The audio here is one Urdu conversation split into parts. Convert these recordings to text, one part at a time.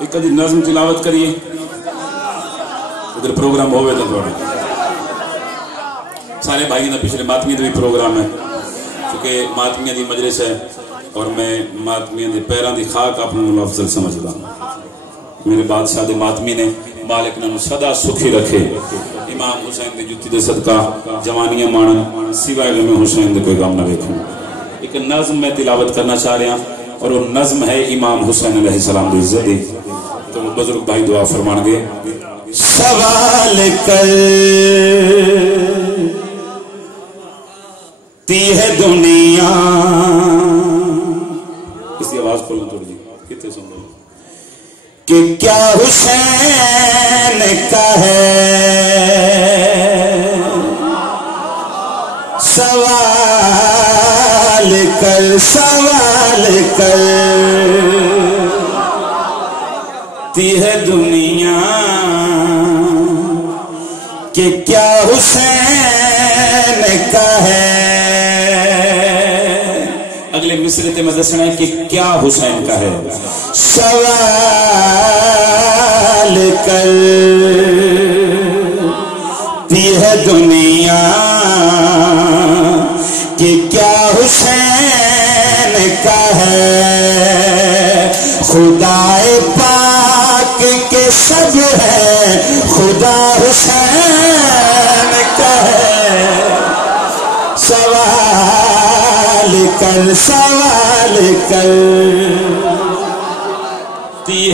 ایک کدی نظم تلاوت کریے ادھر پروگرام ہوئے تو تھوڑا سارے بھائی دا پچھلے ماتمیہ بھی پروگرام ہے کیونکہ ماتمیہ دی مجلس ہے اور میں ماتمیہ دی پیران دی خاک اپنے افضل سمجھتا ہوں میرے بادشاہ دے ماتمی نے مالک نے صدا سکھی رکھے امام حسین دے جتی دے صدقہ جوانیاں مانن سوائے غم حسین دے کوئی غم نہ دیکھیں ایک نظم میں تلاوت کرنا چاہ رہا ہوں اور وہ نظم ہے امام حسین علیہ السلام دی عزت دی تو بزرگ بھائی دعا فرمان گے سوال کرتی ہے دنیا اس کی آواز کھولنا تھوڑی جی کتنے سن رہے کہ کیا حسین کا ہے سوال کرتی ہے دنیا کہ کیا حسین کا ہے اگلے مصرے تے میں دسنا ہے کہ کیا حسین کا ہے سوال کرتی ہے دنیا کہ کیا حسین کا ہے خدا پاک کے سب ہے خدا حسین کا ہے سوال کرتی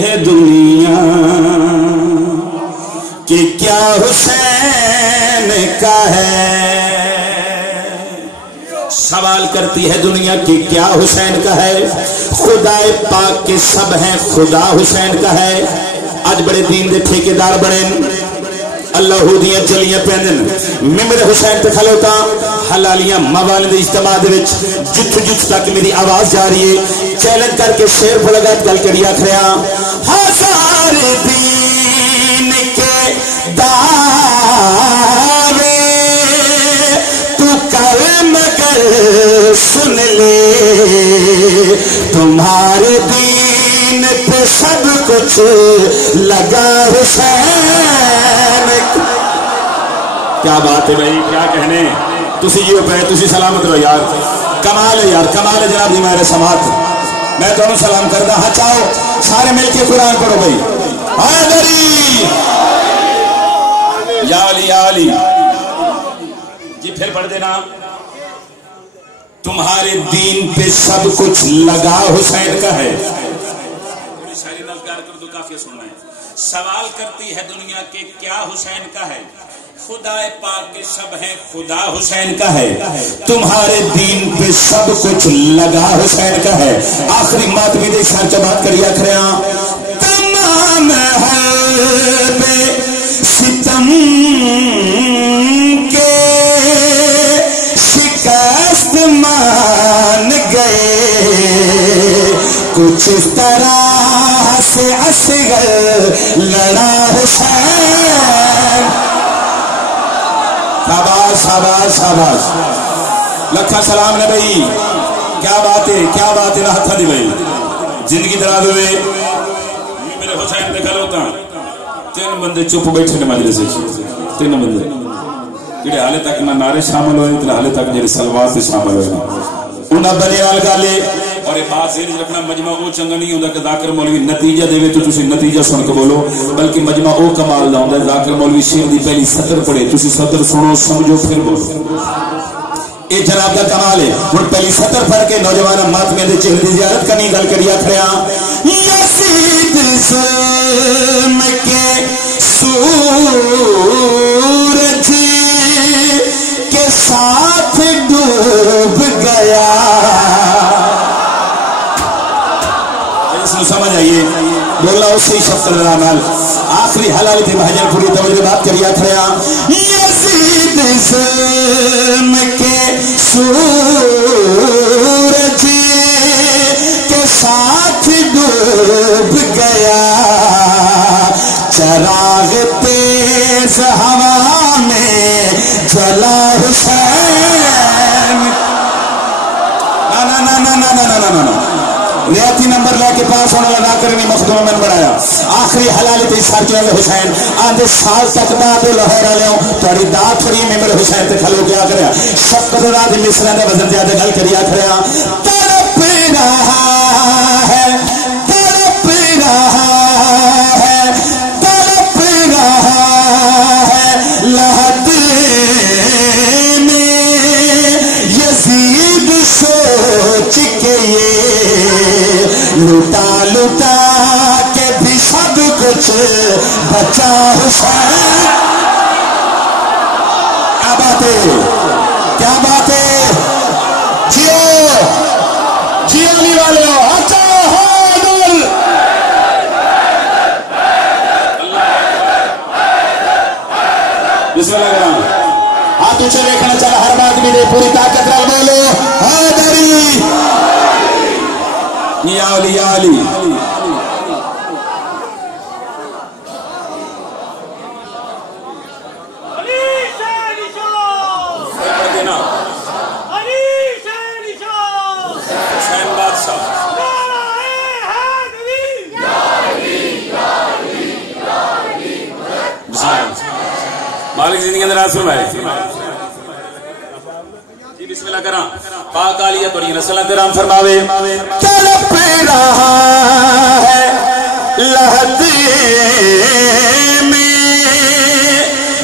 ہے دنیا کہ کیا حسین کا ہے سوال کرتی ہے دنیا کہ کیا حسین کا ہے خدا پاک کے سب ہیں خدا حسین کا ہے آج بڑے دین دے ٹھیکیدار بڑے اللہ دیاں جلیاں پہندن ممبر حسین پہ کھلوتا حلالیاں موالد اجتماع دے وچ جت تک میری آواز جا رہی ہے چیلنج کر کے شیر بلگت گل کری آخریا ہزار دین کے دعوے تو کر مگر سن لے تمہارے دین پہ سب کچھ لگا حسین کیا بات ہے بھائی کیا کہنے تسی یہ پہ تسی سلامت رہو یار کمال ہے یار کمال ہے جناب میرے سماعت میں تمہیں سلام کرتا ہاں چاہو سارے مل کے قرآن پڑھو بھائی حیدری یا علی یا علی جی پھر پڑھ دینا تمہارے دین پہ سب کچھ لگا حسین کا ہے سوال کرتی ہے دنیا کے کیا حسین کا ہے خدا پاک کے سب ہیں خدا حسین کا ہے تمہارے دین پہ سب کچھ لگا حسین کا ہے آخری ماتمی دے شان چبات کری آخریاں تمام حرب ستم کے شکست مان گئے کچھ اس طرح سے اصغر لڑا حسین شاباش شاباش شاباش لکھا سلام نے بھائی کیا بات ہے نہ ہتھا دی بھائی زندگی دراز ہوئے میرے حسین دیکھا ہوتا 3 بندے چپ بیٹھے نے مجلس سے 3 بندے جڑے حالے تک نہ نعرے شامل ہوئے تے حالے تک جڑے سلوات سے شامل ہوئے انہاں بنے وال گالے اور یہ بات ذہن رکھنا مجمع وہ چنگا نہیں ہوندا کہ ذاکر مولوی نتیجہ دے تو تسی نتیجہ سن کے بولو بلکہ مجمع وہ کمال دا ہوندا ذاکر مولوی شیر دی پہلی سطر پڑھے تسی سطر سنو سمجھو پھر بولو یہ جناب کا کمال ہے ہن پہلی سطر پڑھ کے نوجوان ماتمیاں دے چہرے دی زیارت کرنی گل کری آکھریا یزید سم کے سورج کے ساتھ ڈوب گیا سمجھ آئیے بولا اسی شخص نال آخری حلال تھی مہاجر پوری توجہ بات کری آخریا یزید سم کے سورج کے ساتھ ڈوب گیا چراغ تیز ہوا میں جلا حسین ریاتی نمبر لے کے پاس ہونے لگا کرنی مخدوم میں بڑھایا کریا آخری حلالی تے سر جو حسین آدھے سال تک داد لاہور والوں تھوڑی داد تھوڑی ممبر حسین تے کھلو کیا کریا شفقت داد مصر دے وزن زیادہ گل کریا کریا تڑپ رہا ہے تڑپ رہا ہے تڑپ رہا ہے لہد میں یزید سوچ کے یہ لوٹا لوٹا کے بھی سب کچھ بچا حسین کیا بات ہے کیا بات ہے جیو جیو علی والے ہو اچھا حیدر بسم اللہ کرام ہاتھ اونچے دیکھنا چاہا ہر آدمی نے پوری طاقت رکھ بولو حیدری یا علی یا علی مالک زندگی اندر آج فرمائے جی بسم اللہ کرام پاک آلیت اور یہ نسل اندرام فرماوے تڑپ رہا ہے لہد میں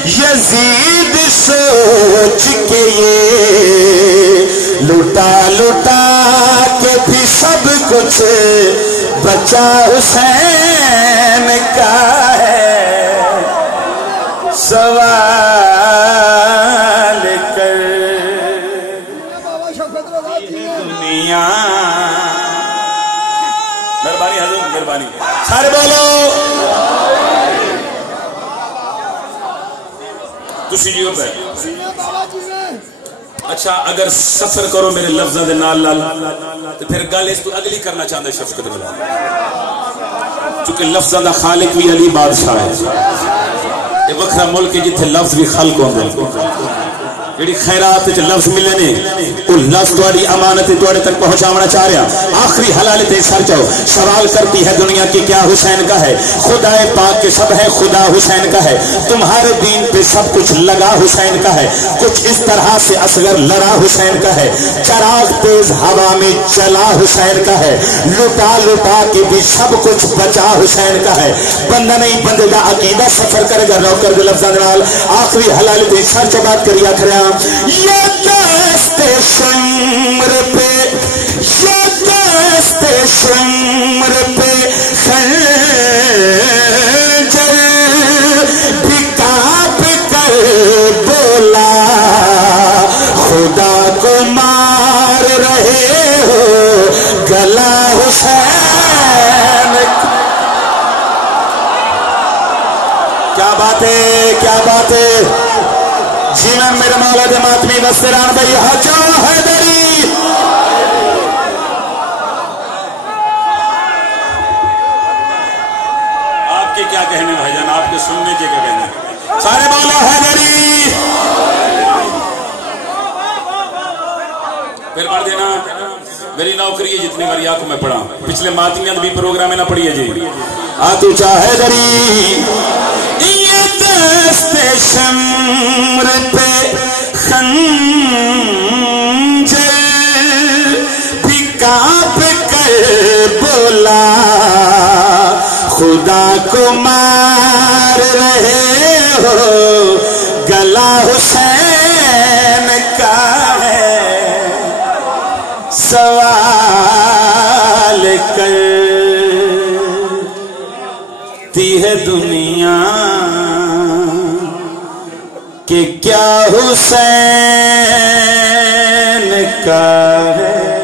یزید سوچ کے یہ لوٹا لوٹا کے بھی سب کچھ بچا حسین کا ہے سوال کر دنیا مہربانی حضور مہربانی سارے بولو تسی جیو پہ اچھا اگر سفر کرو میرے لفظوں دے نال نال تو پھر گل اس کو اگلی کرنا چاہتا ہے شفقت ملا چونکہ لفظوں دا خالق بھی علی بادشاہ ہے یہ وکھرا ملک جتھے لفظ بھی خلق ہوندے جڑی خیرات وچ لفظ ملے نے وہ لفظ تہاڈی امانت تہاڈے تک پہنچاونا چاہ رہا آخری حلال تے سر جاؤ سوال کرتی ہے دنیا کی کیا حسین کا ہے خدا پاک کے سب ہے خدا حسین کا ہے تمہارے دین پہ سب کچھ لگا حسین کا ہے کچھ اس طرح سے اصغر لڑا حسین کا ہے چراغ تیز ہوا میں چلا حسین کا ہے لٹا لٹا کے بھی سب کچھ بچا حسین کا ہے بندہ نہیں بندے کا عقیدہ سفر کرے گا رو کر لفظ نال آخری حلال تے سر چ بات کریا کھڑا یہ دست شمر پہ یہ دست شمر پہ خنجر بھی کانپ کر بولا خدا کو مار رہے ہو گلا حسین کیا بات ہے کیا بات ہے جی میں میرے مولا دے ماتمی نصران بھائی حجا حیدری آپ کے کیا کہنے بھائی جان آپ کے سننے کے کیا کہنے سارے مولا حیدری پھر پڑھ دینا میری نوکری ہے جتنی بار کو میں پڑھا پچھلے ماتمیاں بھی پروگرام میں نہ پڑھی ہے جی آتو چاہے دری دست شمر پہ خنجر بھی کانپ کر بولا خدا کو مار رہے ہو گلا حسین کا ہے سوال کرتی ہے دنیا کہ کیا حسین کا ہے